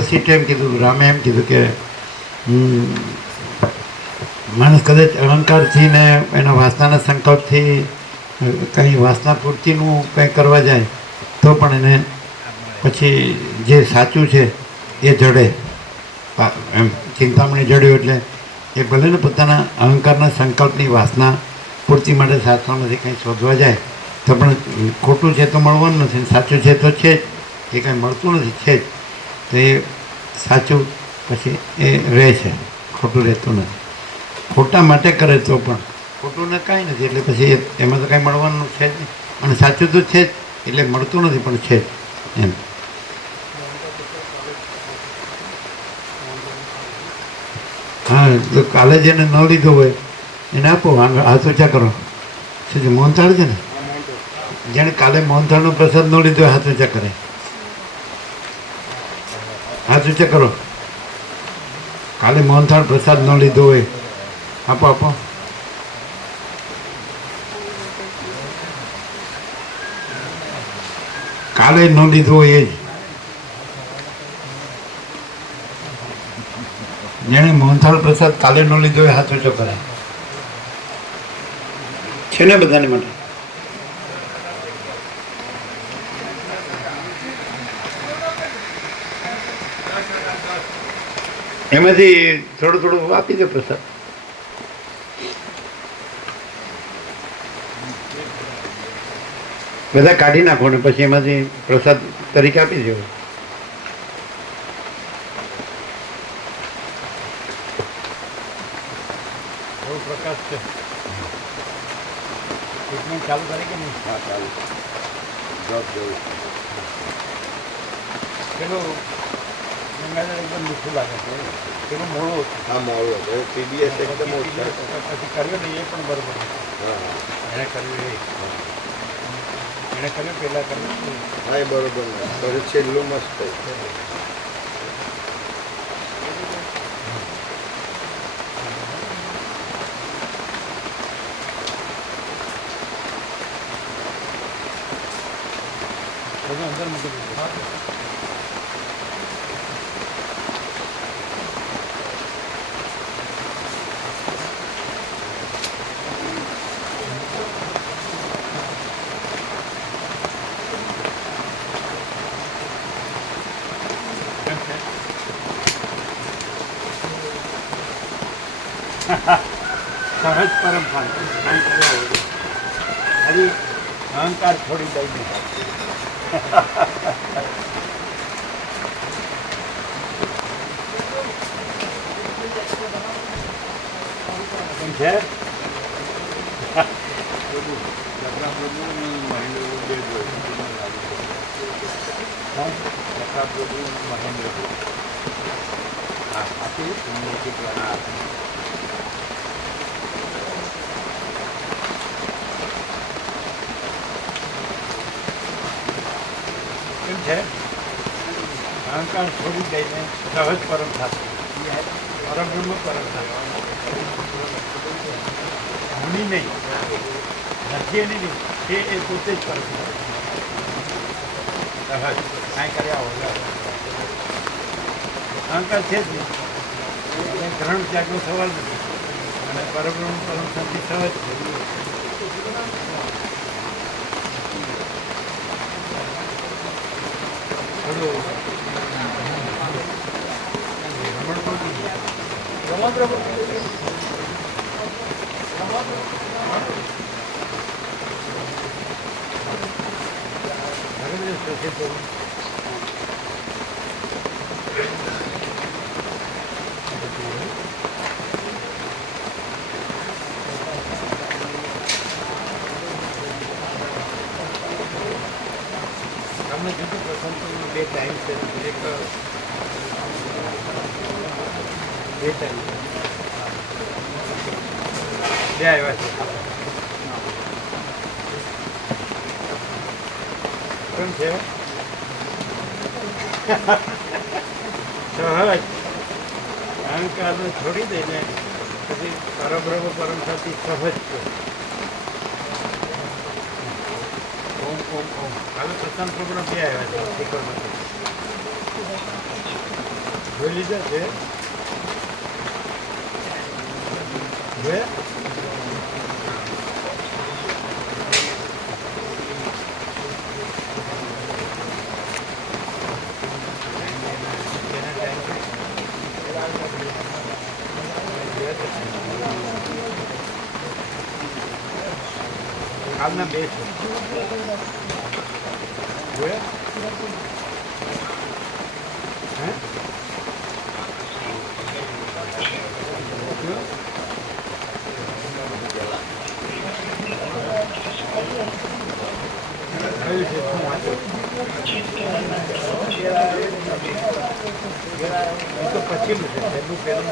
સીટે એમ કીધું? રામે એમ કીધું કે માણસ કદાચ અહંકારથી ને એના વાસનાના સંકલ્પથી કંઈ વાસના પૂર્તિનું કંઈ કરવા જાય, તો પણ એને પછી જે સાચું છે, એ જડે. એમ ચિંતામણી જડ્યું એટલે એ ભલે ને પોતાના અહંકારના સંકલ્પની વાસના પૂર્તિ માટે સાચવામાંથી કંઈ શોધવા જાય, તો પણ ખોટું છે તો મળવાનું નથી, સાચું છે તો છે જ એ કાંઈ મળતું નથી, છે જ. તો એ સાચું પછી એ રહે છે, ખોટું રહેતું નથી. ખોટા માટે કરે તો પણ ખોટું ને કાંઈ નથી, એટલે પછી એમાં તો કાંઈ મળવાનું છે જ નહીં. અને સાચું તો છે જ, એટલે મળતું નથી, પણ છે જ, એમ. હા તો કાલે જેને ન લીધો હોય, એને આપો હાથ ઊંચા કરો. શું મોહનથાળ છે ને? જેણે કાલે મોહનથાળનો પ્રસાદ ન લીધો હોય, હાથ ઊંચા કરે. હાથ ઊંચા કરો. કાલે મોહનથાળ પ્રસાદ ન લીધો હોય. આપો આપો. કાલે ન લીધો હોય એ જ. જેણે મોહનથાળ પ્રસાદ કાલે ન લીધો હોય હાથ ઊંચો કરાય. છે ને બધાને માટે? એમાંથી થોડું થોડું આપી દે પ્રસાદ. બધા કાઢી નાખો ને પછી એમાંથી પ્રસાદ તરીકે આપી દેવો. એવું પ્રકાશ છે. ટ્રીટમેન્ટ ચાલુ કરે કે નહીં? હા ચાલુ. જોબ જોયું પેલું ગંગાજળ એકદમ મીઠું લાગે છે. પેલું મોડું હતું. હા મોડું હતું. ટીડીએસ એકદમ ઓછું. પછી કર્યું ને એ પણ બરોબર એણે કર્યું એ. એણે કર્યું પહેલાં કર્યું. હા એ બરોબર છેલ્લું મસ્ત. પરમ. ખાલી અહંકાર છોડી દઈ છે હા? હા આપી છે. અહંકાર છોડી દઈને સહજ પરમ શાંતિ પરબ્રહ્મ પરમ થાય ભૂલી નહીં. નથી એની નહીં એ એ પોતે જ પરમ શાંતિ. સહજ. કાંઈ કર્યા હોય અહંકાર છે જ નહીં. ગ્રહણ ત્યાગનો સવાલ નથી. અને પરબ્રહ્મ પરમ થતી સહજ છે. થોડું ભ્રમણ કરતું. ઘરે બધે શોષિત થયું. તમને કીધું પ્રસંગમાં બે ટાઈમ છે એક બે ટાઈમ બે આવ્યા છે? કેમ છે કે અહંકારને છોડી દઈને પછી પરબ્રહ્મ પરમ શાંતિ સહજ છે. ઓમ ઓમ ઓમ. કાલે સત્સંગ પ્રોગ્રામ બે આવ્યા છે જોઈ લીધા છે? જોયા કાલના બે છે જોયા હે જોયા? કયું છે શું વાંચો એ તો પછીનું છે પહેલું પહેલું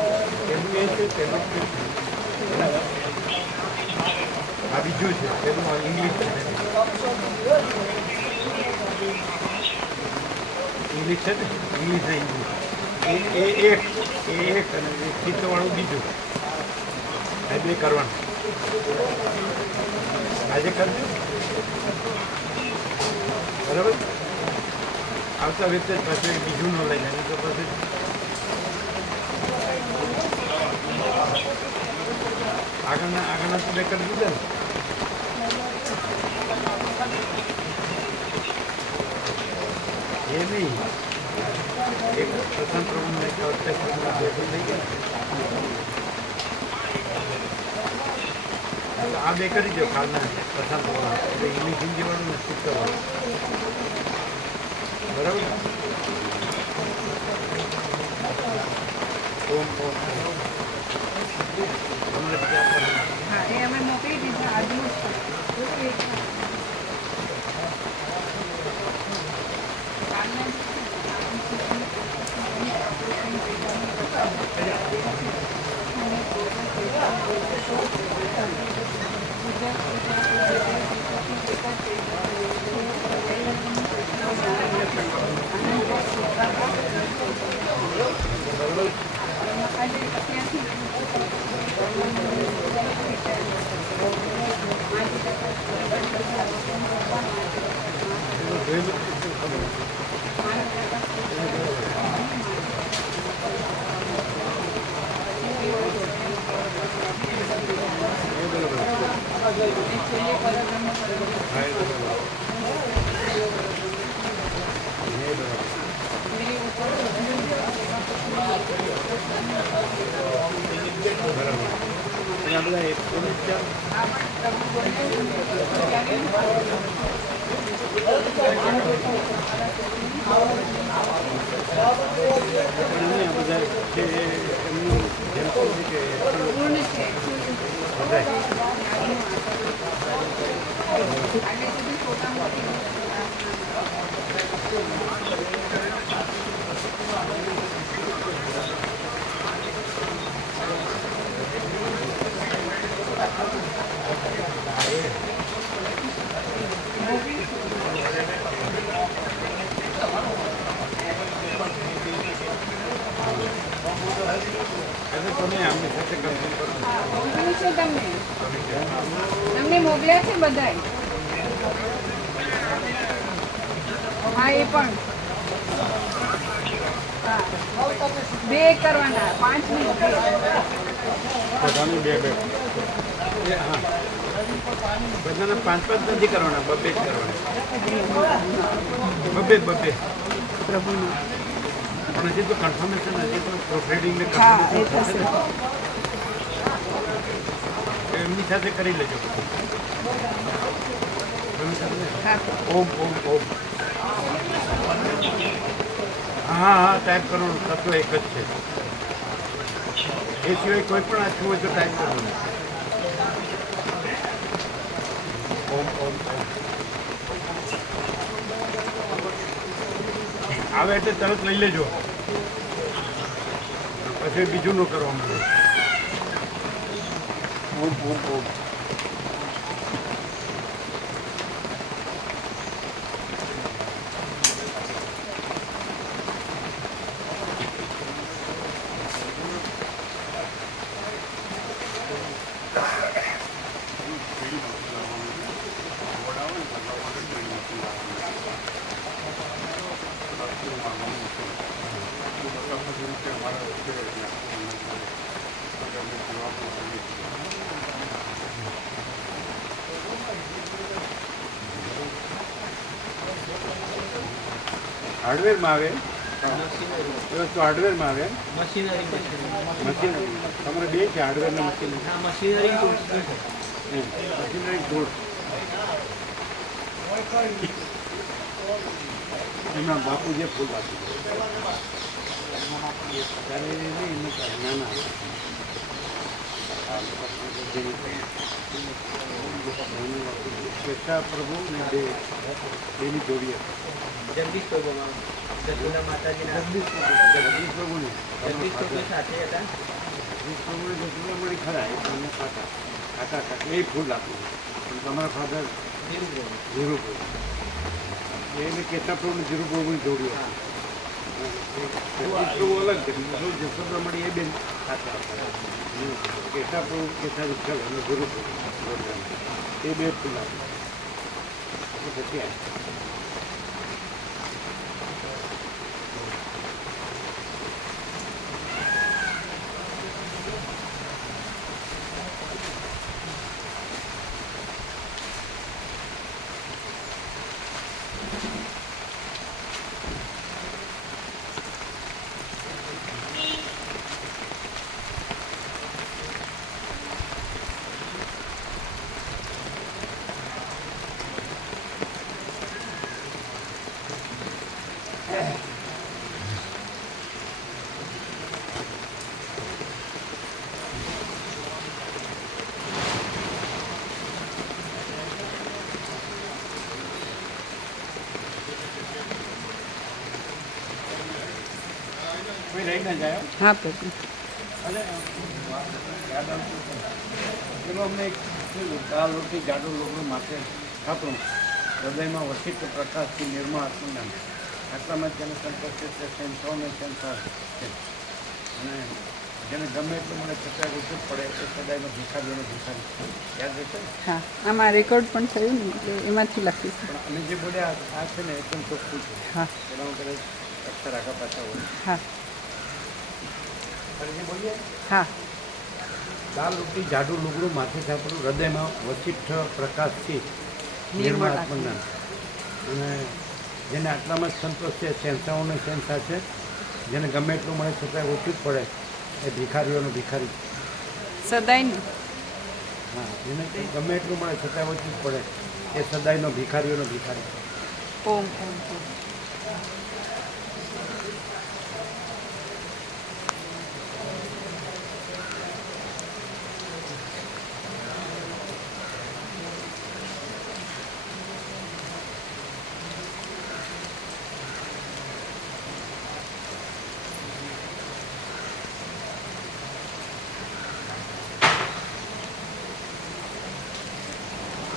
પહેલું એ છે પહેલું એ છે. બીજું છે, પેલું ઇંગ્લિશ છે. ઇંગ્લિશ છે ને? ઇંગ્લિશ ને ઇંગ્લિશ એ એક એ એક અને એ ચિત્તવાળું બીજું. એ બે કરવાનું. આજે કરજો. બરાબર? આવતા વખતે પાછું એક બીજું ન લઈ જાય તો પછી આગળના આગળના બે કરી દીધા ને. નહીં. એક પ્રથમ પ્રમાણમાં એક અવસ્થા પ્રમાણ ભેગું થઈ ગયા આ બે કરી દો કાલના પ્રથમ પ્રમાણ. એટલે ઇંગ્લિશ હિન્દી નિશ્ચિત કરવાનું બરાબર ઓમ ઓમ ઓમ. તમને બીજા આપવાના. હા એ અમે મોકલી દીધા આજનું જ છે. કાલના આજે ત્યાંથી જોયેલું જ છે, ખબર. એ બરાબર. હા, એ બરાબર. એ બરાબર. બરાબર. અને આ બધા એ પોલીસ ચાલ પણ નહીં, આ બધા છે એમનું જેમ કહું છું કે પૂર્ણ છે બધા આજે સુધી ફોટા મોકલી એટલે તમે આમની સાથે કન્સલ્ટ કરો મોકલ્યું છે તમને તમને મોકલ્યા છે બધાય. હા એ પણ. બે કરવાના પાંચ મિનિટ બે. બધાનું બે બે. હા. બધાના પાંચ પાંચ નથી કરવાના બબે જ કરવાના. બબે બબે. પ્રભુનું. પણ હજી તો કન્ફર્મેશન હજી તો પ્રોફેડિંગ ને કન્ફર્મેશન એમની સાથે કરી લેજો. ઓમ ઓમ ઓમ. હા હા ટાઈપ કરવાનું. તત્વ એક જ છે. એ સિવાય કોઈ પણ આછું હોય તો ટાઈપ કરવાનું. ઓમ ઓમ ઓમ. આવે એટલે તરત લઈ લેજો. પછી બીજું ન કરવા માંડો ઓમ ઓમ ઓમ હાર્ડવેરમાં આવે? વસ્તુ હાર્ડવેરમાં આવે? મશીનરી. મશીનરી તમારે બે છે હાર્ડવેર ને મશીનરી મશીનરી ટૂલ એમના બાપુ જે ફૂલ બાપુ ના ના. પ્રભુ ને બે. બેની જોડી હતી. જગદીશ પ્રભુમાં જગદીના માતાજીના જગદીશ પ્રભુની જગદીશ પ્રભુ સાથે હતા જગદીશ પ્રભુને જો ચૂડામણી ખરા એ તમને કાકા કાકા કાકા એ ફૂલ આપ્યું પણ તમારા ફાધર ધીરુ પ્રભુ ધીરુ પ્રભુ એને કેતા પ્રભુ ધીરુ પ્રભુની જોડી હતી જગદીશ પ્રભુ અલગ છે બીજું જસોદામણી એ બેન કાકા કેતા પ્રભુ કેતા વિઠ્ઠલ અને ધીરુ પ્રભુ જોડી એ બે ફૂલ આપ્યું એ પછી આ ના જાય હો. પેલો અમને દાળ રોટી જાડો લોકોનું માથે હૃદયમાં વસિત પ્રકાશથી નિર્મળ આત્મનામ આટલામાં જેને સંતોષ છે તે સંતોને સંસાર છે. અને જેને ગમે એટલું મને છતાં ઓછું પડે. એ સદાયનો ભિખારીઓનો ભિખારી. યાદ રહેશે? હા આમાં રેકોર્ડ પણ થયું ને એટલે એમાંથી લખ્યું પણ અમે જે બોલ્યા આ છે ને એકદમ ચોખ્ખું છે. હા. એના વગર અક્ષર આગા પાછા હોય. હા. હા. દાળ રોટી જાડું લુગડું માથે સાંપડું હૃદયમાં વચિષ્ઠ પ્રકાશથી નિર્મળ નિર્મળ આત્મા. અને જેને આટલામાં જ સંતોષ છે સેન્સાઓને સેન્સા છે જેને ગમે એટલું મળે છતાં ઓછું જ પડે. એ ભિખારીઓનો ભિખારી. સદાય હા જેને ગમે એટલું મળે છતાં ઓછું જ પડે. એ સદાયનો ભિખારીઓનો ભિખારી. ઓમ ઓમ ઓમ.